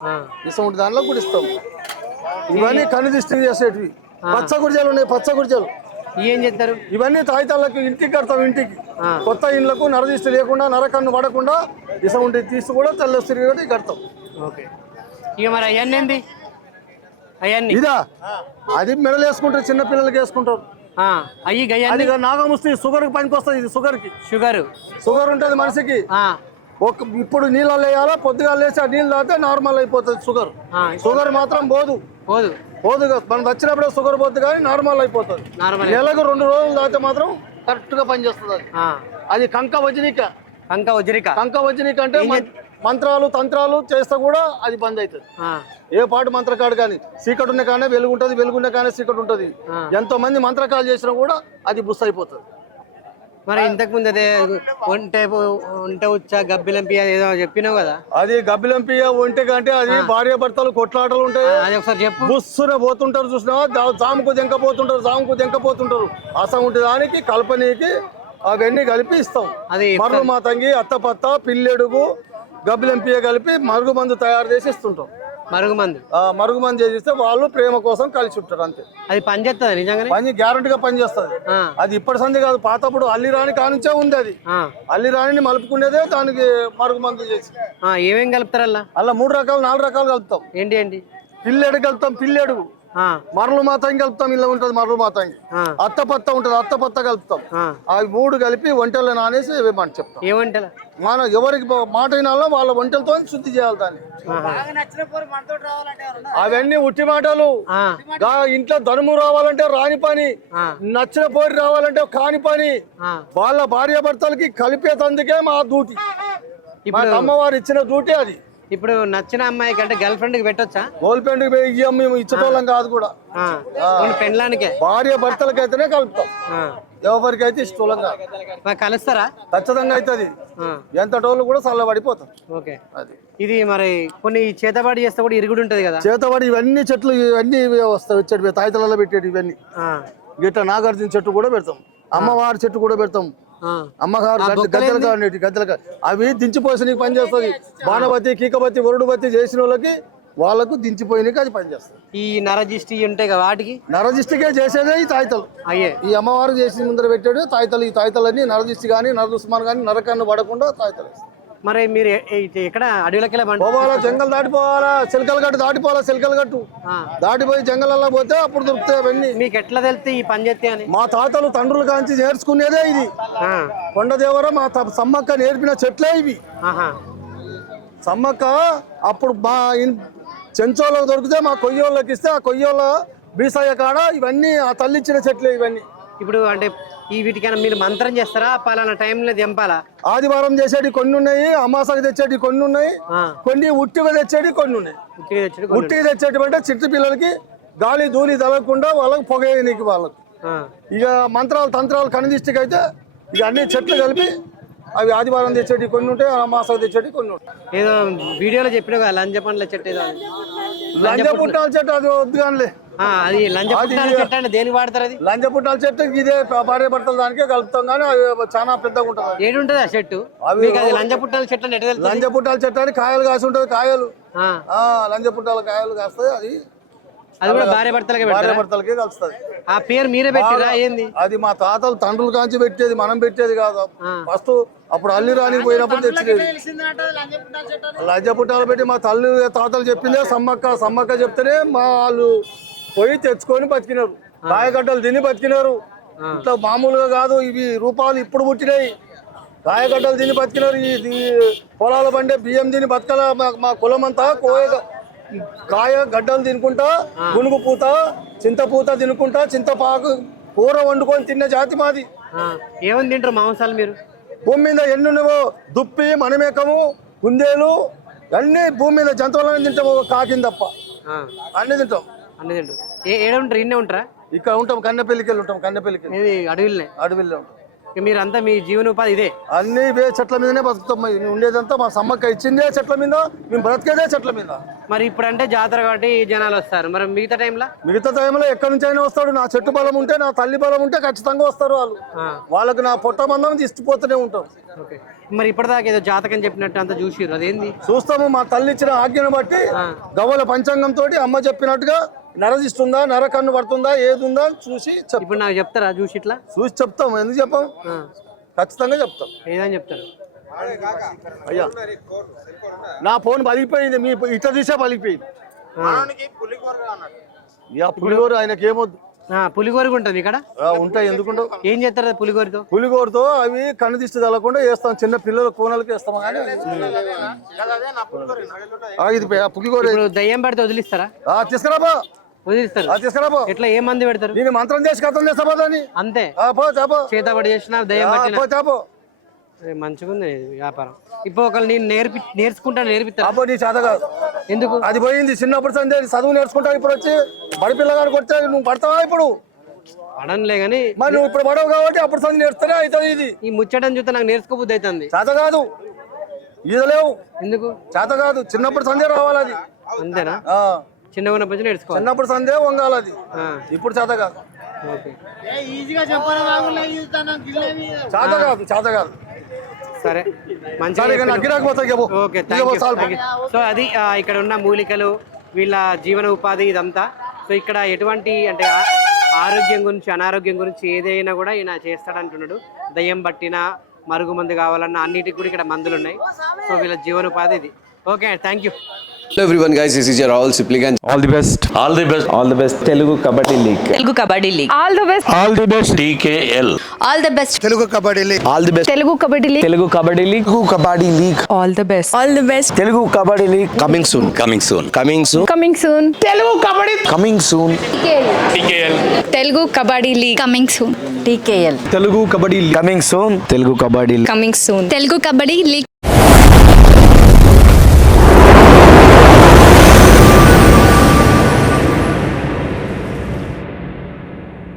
ఆ, ఇటువంటి దానిలో కూడా ఇస్తాం. ఇవన్నీ కను దిష్టి చేసేటివి. పచ్చ గుడిజలు ఉన్నాయి పచ్చ గుడిజలు. ఏం చేస్తారు? ఇవన్నీ తాయితాళ్ళకి ఇంటికి కడతాం ఇంటికి. కొత్త ఇండ్లకు నరదిష్టి లేకుండా నరకన్ను పడకుండా ఇసంటి తీసి కూడా తెల్లసి తిరిగి కడతాం. ఓకే. ఇక మరి అవన్నీ ఏంది? అవన్నీ. ఇదా? అది మెడలు వేసుకుంటారు చిన్న పిల్లలకి వేసుకుంటారు. అయ్యి ఇక నాగముస్తి షుగర్కి పనికి వస్తుంది ఇది షుగర్కి. షుగర్ షుగర్ ఉంటుంది మనిషికి. ఒక ఇప్పుడు నీళ్ళలో వేయాలా పొద్దుగా లేచి ఆ నీళ్ళు తాగితే నార్మల్ అయిపోతుంది షుగర్ షుగర్ మాత్రం పోదు. పోదు. పోదు కదా. మనం వచ్చినప్పుడే షుగర్ పోతుంది కానీ నార్మల్ అయిపోతుంది. నార్మల్ నెలకు రెండు రోజులు తాగితే మాత్రం కరెక్ట్గా పనిచేస్తుంది అది. అది కంక వజనిక. పంక వజ్రిక కంక వజనిక అంటే మంత్రాలు తంత్రాలు చేస్తే కూడా అది బంద్ అవుతుంది ఏ పాటు మంత్రకాడు కానీ చీకటి ఉన్న కానీ వెలుగు ఉంటుంది వెలుగున్న కానీ చీకటి ఉంటుంది. ఎంతో మంది మంత్రకాలు చేసినా కూడా అది బుస్ అయిపోతుంది మరి ఇంతకు ముందు అదే ఒంటె ఒంటె ఉచ్చ గబ్బిలంపి ఏదో చెప్పినావు కదా? అది గబ్బిలంపి ఒంటి కంటే అది భార్య భర్తలు కొట్లాటలు ఉంటాయి. అది ఒకసారి చెప్పు. బుస్సున పోతుంటారు చూసినావా? జాముకు దెంక పోతుంటారు జాముకు దెంక పోతుంటారు ఉంటే దానికి కల్పనీకి అవన్నీ కలిపి ఇస్తాం. అది మరుగు మాతంగి అత్తపత్త పిల్లెడుగు గబ్బిలంపియ కలిపి మరుగు మందు తయారు చేసి ఇస్తుంటాం. మరుగు మందు ఆ మరుగు మందు చేసిస్తే వాళ్ళు ప్రేమ కోసం కలిసి ఉంటారు అంతే. అది పని చేస్తుంది నిజంగానే? పని గ్యారంటీగా పనిచేస్తుంది ఆ, అది ఇప్పటి సంది కాదు పాతప్పుడు అల్లి రాణి కానుంచే ఉంది అది. అల్లి రాణిని మలుపుకునేదే దానికి మరుగు మందు చేసి. ఆ, ఏమేం కలుపుతారు అలా అలా మూడు రకాలు నాలుగు రకాలు కలుపుతాం. ఏంటి ఏంటి? పిల్లెడు కలుపుతాం పిల్లెడు మరలు మాతంగి కలుపుతాం ఇలా ఉంటుంది మరలు మాతంగి ఆ, అత్తపత్త ఉంటుంది అత్తపత్త కలుపుతాం. ఆ. అవి మూడు కలిపి వంటలు నానేసి ఇవ్వమని చెప్తాం. ఏమంటారా మన ఎవరికి మాట వినాలో వాళ్ళ వంటలతో శుద్ధి చేయాలి దాన్ని. అవన్నీ ఉట్టి మాటలు. ఇంట్లో ధనుము రావాలంటే రాని పని. నచ్చిన పోరి రావాలంటే కాని పని. వాళ్ళ భార్య భర్తలకి కలిపేతందుకే మా డ్యూటీ. మా ఇప్పుడు అమ్మవారు ఇచ్చిన డ్యూటీ అది. ఇప్పుడు నచ్చిన అమ్మాయికి అంటే గర్ల్ ఫ్రెండ్కి పెట్టొచ్చా? పోయి ఇయ్యం మేము ఇచ్చటోళ్ళం కాదు కూడా. పెండ్లానికే. భార్య భర్తలకైతేనే కలుపుతాం. ఎవరికైతే మరి కలుస్తారా? ఖచ్చితంగా అవుతుంది. ఎంత టోళ్ళు కూడా చల్లబడిపోతాం. ఓకే. అది. ఇది మరి కొన్ని చేతబాటు చేస్తే కూడా ఇరుగుడు ఉంటది కదా? చేతబడి ఇవన్నీ చెట్లు ఇవన్నీ ఇవే వస్తాయి వచ్చేటి తాయితలలో పెట్టేటి ఇవన్నీ. ఆ, గిట్ట నాగార్జున చెట్టు కూడా పెడతాం. అమ్మవారి చెట్టు కూడా పెడతాం. ఆ. అమ్మగారు గద్దె- గద్దెలు కావండి గద్దెలు అవి దించిపోసి నీకు పని చేస్తుంది. బాణబతి కీకబత్తి వరుడుబత్తి చేసిన వాళ్ళకి వాళ్ళకు దించిపోయినకి అది పని చేస్తుంది ఈ నరజిష్టి ఉంటాయి కదా వాటికి? నరదిష్టికే చేసేదే ఈ తాయితలు. అయ్యే. ఈ అమ్మవారు చేసి ముందర పెట్టాడు తాయితలు ఈ తాయితలన్నీ నరదిష్టి కానీ నరదుస్మాన్ కానీ నరకన్ను పడకుండా తాయితలు. మరి మీరు ఎక్కడ అడవిలోకి పోవాలా జంగల్ దాటిపోవాలా చిలకల గట్టు దాటిపోవాలా చిలకల గట్టు. దాటిపోయి జంగల్లో పోతే అప్పుడు దొరుకుతాయి అవన్నీ. మీకు ఎట్లా తెలితే ఈ పని చేస్తే అని? మా తాతలు తండ్రులు కాంచి నేర్చుకునేదే ఇది. కొండదేవర మా సమ్మక్క నేర్పిన చెట్లే ఇవి. సమ్మక్క అప్పుడు మా చెంచోళ్ళకి దొరికితే మా కొయ్యోళ్ళకి ఇస్తే ఆ కొయ్యోళ్ళ బీసయ్య కాడ ఇవన్నీ ఆ తల్లిచ్చిన చెట్లే ఇవన్నీ. ఇప్పుడు అంటే ఈ వీటికైనా మీరు మంత్రం చేస్తారా? పలానా టైంలో దింపాలా ఆదివారం చేసేటి కొన్ని ఉన్నాయి అమాసకు తెచ్చేటి కొన్ని ఉన్నాయి కొన్ని ఉట్టిగా తెచ్చేటి కొన్ని ఉన్నాయి. ఉట్టిగా తెచ్చేటి అంటే చిట్టు పిల్లలకి గాలి ధూళి తగలకుండా వాళ్ళకి పొగేయనికి వాళ్ళకి. ఇక మంత్రాలు తంత్రాలు కనిదిష్టికి అయితే ఇక అన్ని చెట్లు కలిపి అవి ఆదివారం తెచ్చేటి కొన్ని ఉంటాయి అమాసకు తెచ్చేటి కొన్ని ఉంటాయి. ఏదో వీడియోలో చెప్పిన లంజ పండ్ల చెట్టు ఏదో. లంజ పుట్టాల చెట్టు అది వద్దు కానిలే అది లంజ పుట్టాల చెట్టు అంటే దేనికి వాడతారు అది? లంజ పుట్టాల చెట్టు ఇదే భార్య భర్తల దానికే కలుపుతాం కానీ అది చాలా పెద్దగా ఉంటుంది ఏడు ఉంటుంది ఆ చెట్టు? మీకు అది లంజ పుట్టాల చెట్టు అంటే లంజ పుట్టాల చెట్టు అని కాయలు కాసి ఉంటుంది కాయలు. లంజ పుట్టాల కాయలు కాస్తాయి అది అది కూడా భార్య భర్తలకే భార్య భర్తలకే కలుస్తుంది. ఆ పేరు మీరే పెట్టిరా? ఏంది? అది మా తాతలు తండ్రులు కాంచి పెట్టేది మనం పెట్టేది కాదు. ఫస్ట్ అప్పుడు అల్లి రానికి పోయినప్పుడు తెచ్చేది లంజ పుట్టాలు పెట్టి మా తల్లి తాతలు చెప్పిందే సమ్మక్క. సమ్మక్క చెప్తేనే మా వాళ్ళు పోయి తెచ్చుకొని బతికినారు. కాయగడ్డలు తిని బతికినారు. ఇట్లా మామూలుగా కాదు ఇవి రూపాలు ఇప్పుడు పుట్టినాయి. కాయగడ్డలు తిని బతికినారు. ఈ పొలాల బండే బియ్యం తిని బతకల మా- మా కులం అంతా కోయ కాయ గడ్డలు తినుకుంటా గునుగు పూత చింతపూత తినుకుంటా చింతపాకు కూర వండుకొని తిన్న జాతి మాది. ఏమని తింటారు మాంసాలు మీరు? భూమి మీద ఎన్ని ఉన్నావో దుప్పి మనమేకము కుందేలు అన్ని భూమి మీద జంతువులను తింటాము కాకింది తప్ప. అన్ని తింటాం. అన్ని ఏడ ఉంటారు? ఇన్నే ఉంటారా? ఇక్కడ ఉంటాం కన్నెపల్లికి ఉంటాం కన్నెపల్లికి ఇది అడవిలోనే? అడవిలో ఉంటాం. మీరంతా మీ జీవనోపాధి ఇదే? అన్ని ఇవే చెట్ల మీదనే బతుకుతాం ఉండేదంతా మా సమ్మక్క ఇచ్చిందే చెట్ల మీద మేము బ్రతికేదే చెట్ల మీద. మరి ఇప్పుడంటే జాతర కాబట్టి జనాలు వస్తారు. మరి మిగతా టైంలో? మిగతా టైంలో ఎక్కడి నుంచి అయినా వస్తాడు. నా చెట్టు బలం ఉంటే నా తల్లి బలం ఉంటే ఖచ్చితంగా వస్తారు వాళ్ళు. వాళ్ళకి నా పొట్ట మందం ఇష్టపోతూనే ఉంటాం. ఓకే. మరి ఇప్పటిదాకా ఏదో జాతకం చెప్పినట్టు అంతా చూసిర్రు. అదేంది? చూస్తాము. మా తల్లి ఇచ్చిన ఆజ్ఞను బట్టి గవ్వల పంచాంగం తోటి అమ్మ చెప్పినట్టుగా నరదిస్తుందా నరకన్ను పడుతుందా ఏది ఉందా చూసి చెప్ ఇప్పుడు నాకు చెప్తారా? చూసి ఇట్లా? చూసి చెప్తాం. ఎందుకు చెప్పాం? ఆ. ఖచ్చితంగా చెప్తాం. ఏదని చెప్తారు? అయ్యా. నా ఫోన్ పలిగిపోయింది మీ ఇట్లా తీసే పలిగిపోయింది ఇక పులిగోరు ఆయనకి ఏమొద్దు. ఆ, పులిగోరు ఉంటుంది ఇక్కడ? ఆ, ఉంటాయి ఎందుకుంటావు ఏం చేస్తారు పులిగోరుతో పులిగోరుతో అవి కన్ను దిష్టి తగలకుండా వేస్తాం చిన్న పిల్లల కూనలకి వేస్తాం కానీ. ఇది పులిగోరు దయ్యం పడితే వదిలిస్తారా? ఆ, తీసుకురాబా వదిలిస్తారు. ఆ, తీసుకురాబా ఎట్లా ఏ మంది పెడతారు? దీన్ని మంత్రం చేసి కథం చేస్తాబా దాన్ని. అంతే. ఆ, పో చాపో. చేత పడి చేసిన దయ్యం పో మంచిగా ఉంది వ్యాపారం. ఇప్పుడు ఒకళ్ళు నేను నేర్పి నేర్చుకుంటా నేర్పిస్తారా అబ్బో నీ చేత కాదు. ఎందుకు? అది పోయింది చిన్నప్పుడు సందే చదువు నేర్చుకుంటావు ఇప్పుడు వచ్చి బడి పిల్లగాడు కొడితే నువ్వు పడతావా ఇప్పుడు? పడనులే కానీ మరి నువ్వు ఇప్పుడు పడవు కాబట్టి అప్పుడు సంది నేర్చుతేనే అవుతుంది ఇది. ఈ ముచ్చటని చూస్తే నాకు నేర్చుకోబుద్ధి అవుతుంది. చేత కాదు. ఈదలేవు ఎందుకు? చేత కాదు. చిన్నప్పుడు సందే రావాలి అది. అంతేనా? ఆ, చిన్నగా ఉన్నప్పటి నుంచి నేర్చుకోవాలి చిన్నప్పుడు సందే వంగాలి అది. ఇప్పుడు చేత కాదు. ఓకే. చేత కాదు చేత కాదు. సరే. ఓకే సో అది ఇక్కడ ఉన్న మూలికలు వీళ్ళ జీవన ఉపాధి ఇదంతా. సో ఇక్కడ ఎటువంటి అంటే ఆరోగ్యం గురించి అనారోగ్యం గురించి ఏదైనా కూడా ఈయన చేస్తాడంటున్నాడు. దయ్యం పట్టిన మరుగు మందు కావాలన్న అన్నిటికి కూడా ఇక్కడ మందులు ఉన్నాయి సో వీళ్ళ జీవనోపాధి ఇది. Okay thank you Hello everyone guys, this is your Rahul Sipligan. All the best all the best all the best Telugu Kabaddi league Telugu Kabaddi league all the best all the best TKL all the best all the best Telugu Kabaddi league Telugu Kabaddi league Telugu Kabaddi league all the best all the best Telugu Kabaddi league coming soon coming soon coming soon coming soon Telugu Kabaddi coming soon Telugu Kabaddi league coming soon TKL Telugu Kabaddi coming soon Telugu Kabaddi coming soon Telugu Kabaddi league